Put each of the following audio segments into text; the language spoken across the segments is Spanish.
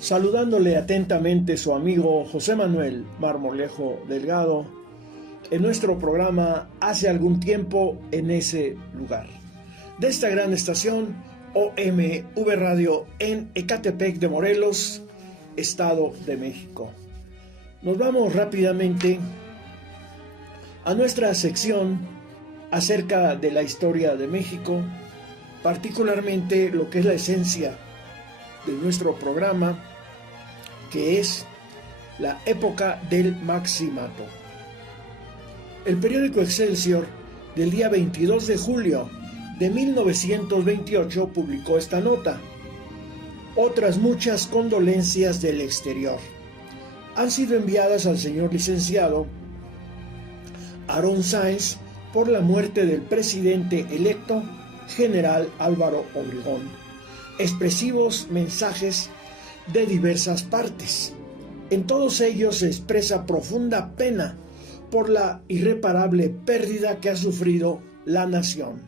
Saludándole atentamente su amigo José Manuel Marmolejo Delgado en nuestro programa Hace algún tiempo en ese lugar, de esta gran estación OMV Radio en Ecatepec de Morelos, Estado de México. Nos vamos rápidamente a nuestra sección acerca de la historia de México, particularmente lo que es la esencia de nuestro programa, que es la época del Maximato. El periódico Excelsior del día 22 de julio de 1928 publicó esta nota: otras muchas condolencias del exterior han sido enviadas al señor licenciado Aarón Sáenz por la muerte del presidente electo general Álvaro Obregón. Expresivos mensajes de diversas partes. En todos ellos se expresa profunda pena por la irreparable pérdida que ha sufrido la nación.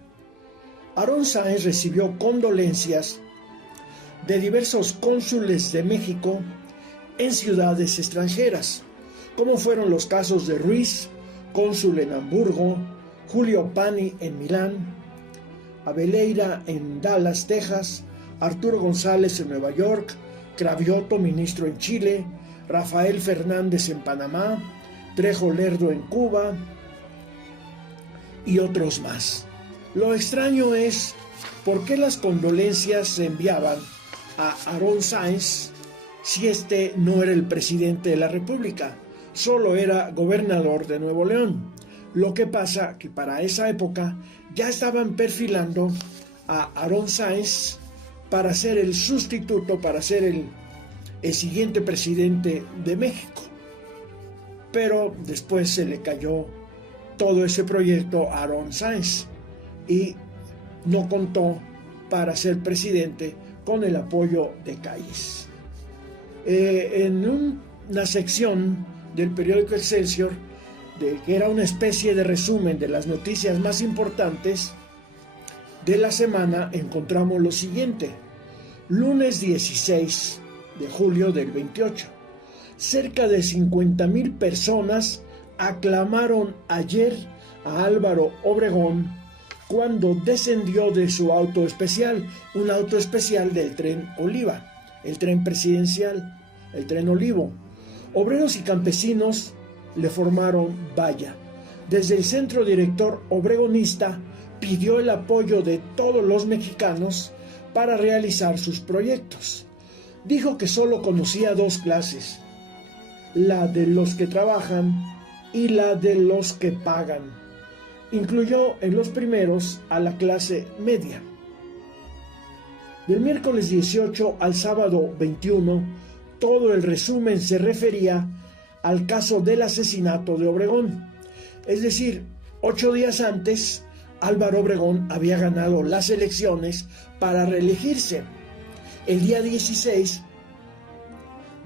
Aarón Sáenz recibió condolencias de diversos cónsules de México en ciudades extranjeras, como fueron los casos de Ruiz, cónsul en Hamburgo, Julio Pani en Milán, Abeleira en Dallas, Texas, Arturo González en Nueva York, Cravioto, ministro en Chile, Rafael Fernández en Panamá, Trejo Lerdo en Cuba y otros más. Lo extraño es por qué las condolencias se enviaban a Aarón Sáenz si este no era el presidente de la República, solo era gobernador de Nuevo León. Lo que pasa que para esa época ya estaban perfilando a Aarón Sáenz para ser el sustituto, para ser el siguiente presidente de México. Pero después se le cayó todo ese proyecto a Aarón Sáenz y no contó para ser presidente con el apoyo de Calles. En una sección del periódico Excelsior, que era una especie de resumen de las noticias más importantes de la semana, encontramos lo siguiente: lunes 16 de julio del 28. Cerca de 50,000 personas aclamaron ayer a Álvaro Obregón cuando descendió de su auto especial, un auto especial del tren Oliva, el tren presidencial, el tren Olivo. Obreros y campesinos le formaron valla. Desde el centro director obregonista pidió el apoyo de todos los mexicanos para realizar sus proyectos. Dijo que solo conocía dos clases: la de los que trabajan y la de los que pagan. Incluyó en los primeros a la clase media. Del miércoles 18 al sábado 21, todo el resumen se refería al caso del asesinato de Obregón. Es decir, 8 días antes, Álvaro Obregón había ganado las elecciones para reelegirse. El día 16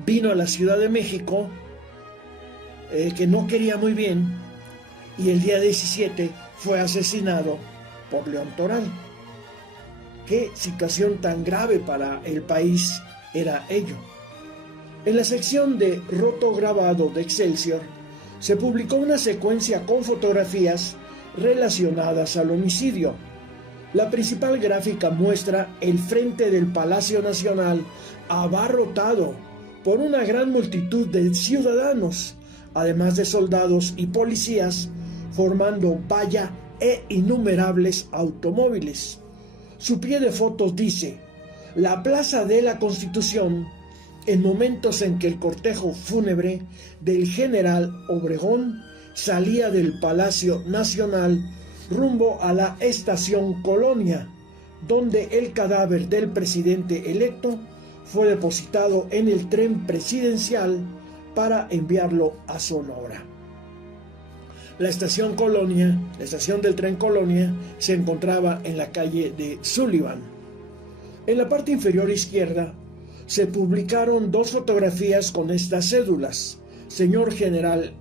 vino a la Ciudad de México, que no quería muy bien, y el día 17 fue asesinado por León Toral. ¿Qué situación tan grave para el país era ello? En la sección de rotograbado de Excelsior se publicó una secuencia con fotografías relacionadas al homicidio. La principal gráfica muestra el frente del Palacio Nacional abarrotado por una gran multitud de ciudadanos, además de soldados y policías, formando valla e innumerables automóviles. Su pie de fotos dice: la Plaza de la Constitución, en momentos en que el cortejo fúnebre del general Obregón salía del Palacio Nacional rumbo a la Estación Colonia, donde el cadáver del presidente electo fue depositado en el tren presidencial para enviarlo a Sonora. La estación Colonia, la estación del tren Colonia, se encontraba en la calle de Sullivan. En la parte inferior izquierda se publicaron 2 fotografías con estas cédulas: señor general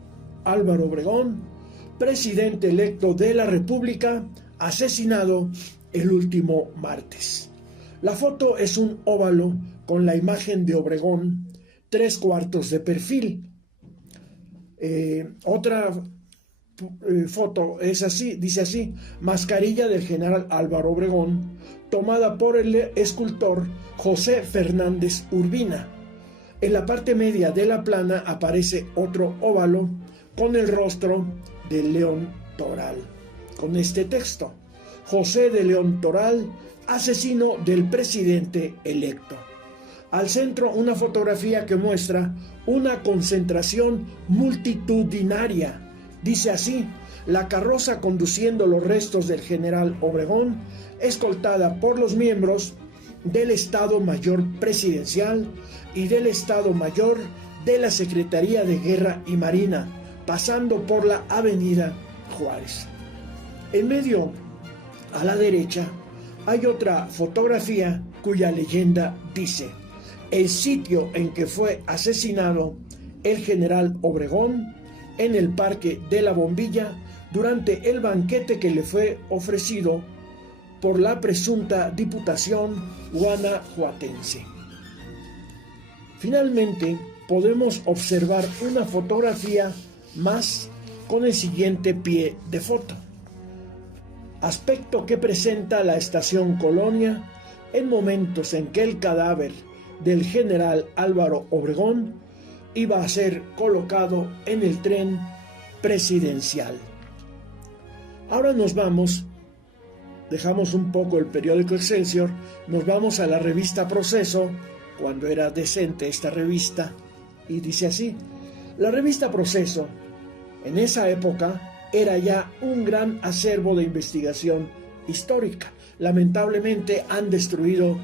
Álvaro Obregón, presidente electo de la República, asesinado el último martes. La foto es un óvalo con la imagen de Obregón, 3/4 de perfil. Otra foto es así, dice así: mascarilla del general Álvaro Obregón, tomada por el escultor José Fernández Urbina. En la parte media de la plana aparece otro óvalo con el rostro de León Toral, con este texto: José de León Toral, asesino del presidente electo. Al centro, una fotografía que muestra una concentración multitudinaria. Dice así: la carroza conduciendo los restos del general Obregón, escoltada por los miembros del Estado Mayor Presidencial y del Estado Mayor de la Secretaría de Guerra y Marina, pasando por la Avenida Juárez. En medio, a la derecha, hay otra fotografía cuya leyenda dice: el sitio en que fue asesinado el general Obregón, en el Parque de la Bombilla, durante el banquete que le fue ofrecido por la presunta diputación guanajuatense. Finalmente, podemos observar una fotografía más con el siguiente pie de foto: aspecto que presenta la estación Colonia en momentos en que el cadáver del general Álvaro Obregón iba a ser colocado en el tren presidencial. Ahora nos vamos, dejamos un poco el periódico Excelsior, nos vamos a la revista Proceso, cuando era decente esta revista, y dice así: la revista Proceso, en esa época, era ya un gran acervo de investigación histórica. Lamentablemente han destruido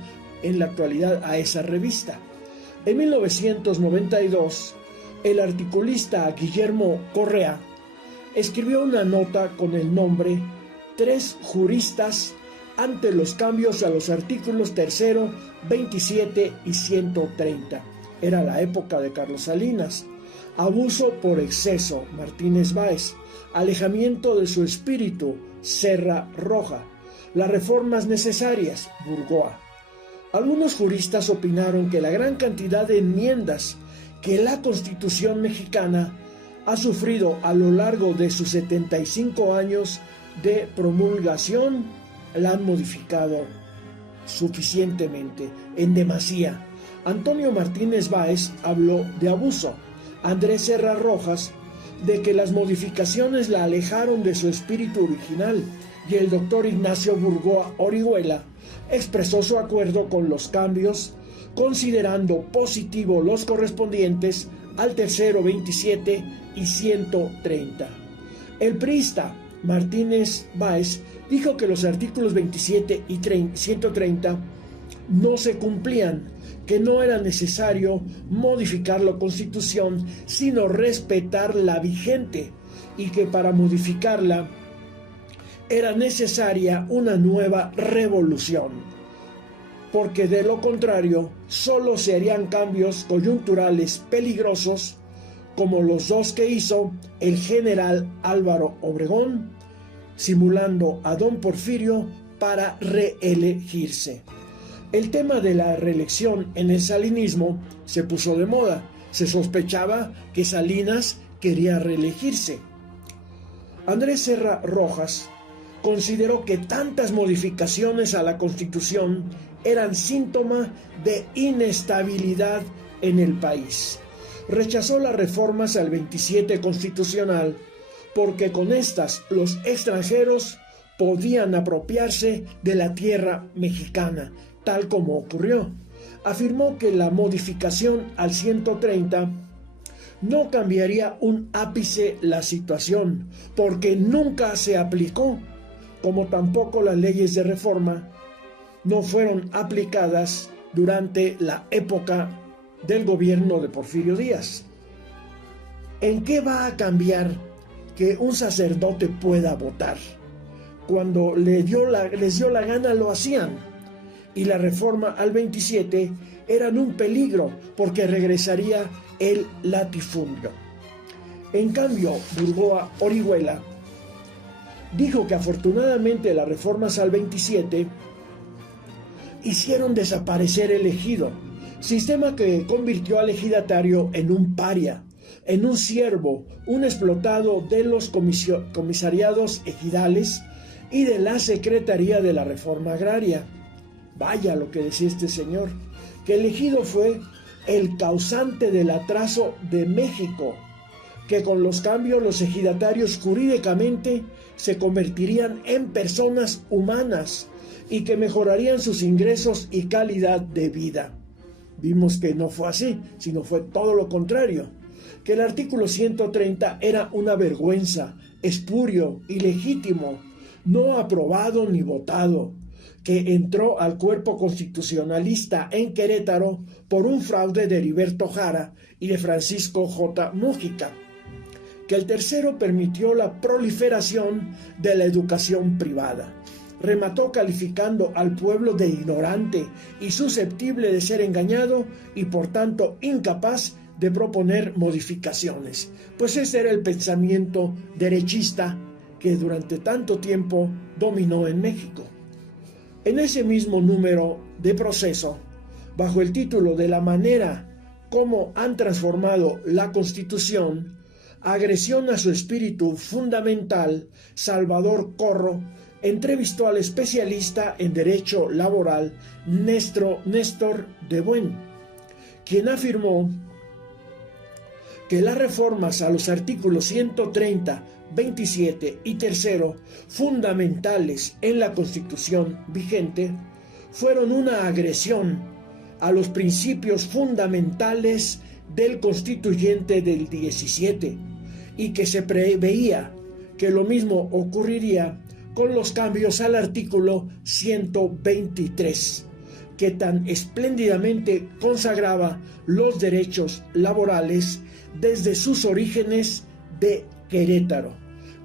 en la actualidad a esa revista. En 1992, el articulista Guillermo Correa escribió una nota con el nombre "Tres juristas ante los cambios a los artículos 3, 27 y 130. Era la época de Carlos Salinas. Abuso por exceso, Martínez Báez. Alejamiento de su espíritu, Serra Roja. Las reformas necesarias, Burgoa. Algunos juristas opinaron que la gran cantidad de enmiendas que la Constitución mexicana ha sufrido a lo largo de sus 75 años de promulgación la han modificado suficientemente, en demasía. Antonio Martínez Báez habló de abuso. Andrés Serra Rojas de que las modificaciones la alejaron de su espíritu original, y el doctor Ignacio Burgoa Orihuela expresó su acuerdo con los cambios, considerando positivo los correspondientes al 3, 27 y 130. El priista Martínez Báez dijo que los artículos 27 y 130 no se cumplían, que no era necesario modificar la Constitución, sino respetar la vigente, y que para modificarla era necesaria una nueva revolución, porque de lo contrario solo se harían cambios coyunturales peligrosos, como los dos que hizo el general Álvaro Obregón, simulando a don Porfirio para reelegirse. El tema de la reelección en el salinismo se puso de moda. Se sospechaba que Salinas quería reelegirse. Andrés Serra Rojas consideró que tantas modificaciones a la Constitución eran síntoma de inestabilidad en el país. Rechazó las reformas al 27 constitucional porque con estas los extranjeros podían apropiarse de la tierra mexicana, tal como ocurrió. Afirmó que la modificación al 130 no cambiaría un ápice la situación, porque nunca se aplicó, como tampoco las leyes de reforma no fueron aplicadas durante la época del gobierno de Porfirio Díaz. ¿En qué va a cambiar que un sacerdote pueda votar? Cuando les dio la gana lo hacían, y la reforma al 27 eran un peligro porque regresaría el latifundio. En cambio, Burgoa Orihuela dijo que afortunadamente las reformas al 27 hicieron desaparecer el ejido, sistema que convirtió al ejidatario en un paria, en un siervo, un explotado de los comisariados ejidales y de la Secretaría de la Reforma Agraria. Vaya lo que decía este señor, que el ejido fue el causante del atraso de México, que con los cambios los ejidatarios jurídicamente se convertirían en personas humanas y que mejorarían sus ingresos y calidad de vida. Vimos que no fue así, sino fue todo lo contrario, que el artículo 130 era una vergüenza, espurio, ilegítimo, no aprobado ni votado, que entró al cuerpo constitucionalista en Querétaro por un fraude de Heriberto Jara y de Francisco J. Mújica, que el tercero permitió la proliferación de la educación privada. Remató calificando al pueblo de ignorante y susceptible de ser engañado y por tanto incapaz de proponer modificaciones, pues ese era el pensamiento derechista que durante tanto tiempo dominó en México. En ese mismo número de Proceso, bajo el título de la manera como han transformado la Constitución, agresión a su espíritu fundamental, Salvador Corro entrevistó al especialista en derecho laboral Néstor de Buen, quien afirmó que las reformas a los artículos 130, 27 y tercero, fundamentales en la Constitución vigente, fueron una agresión a los principios fundamentales del Constituyente del 17 y que se preveía que lo mismo ocurriría con los cambios al artículo 123, que tan espléndidamente consagraba los derechos laborales desde sus orígenes de Querétaro,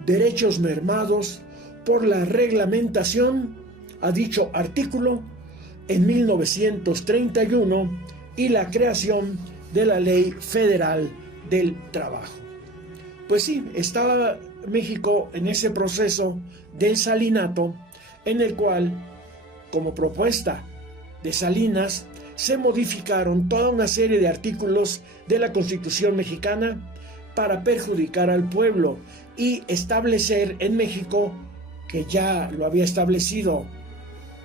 derechos mermados por la reglamentación a dicho artículo en 1931 y la creación de la Ley Federal del Trabajo. Pues sí, estaba México en ese proceso de salinato en el cual, como propuesta de Salinas, se modificaron toda una serie de artículos de la Constitución mexicana para perjudicar al pueblo y establecer en México, que ya lo había establecido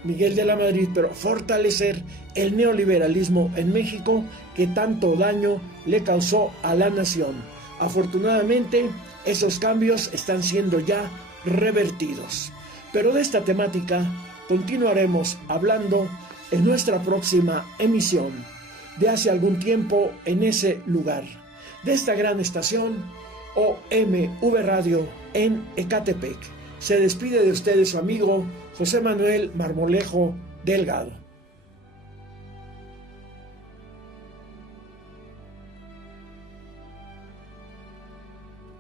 Miguel de la Madrid, pero fortalecer el neoliberalismo en México que tanto daño le causó a la nación. Afortunadamente, esos cambios están siendo ya revertidos. Pero de esta temática continuaremos hablando en nuestra próxima emisión de hace algún tiempo en ese lugar, de esta gran estación OMV Radio en Ecatepec. Se despide de ustedes su amigo José Manuel Marmolejo Delgado.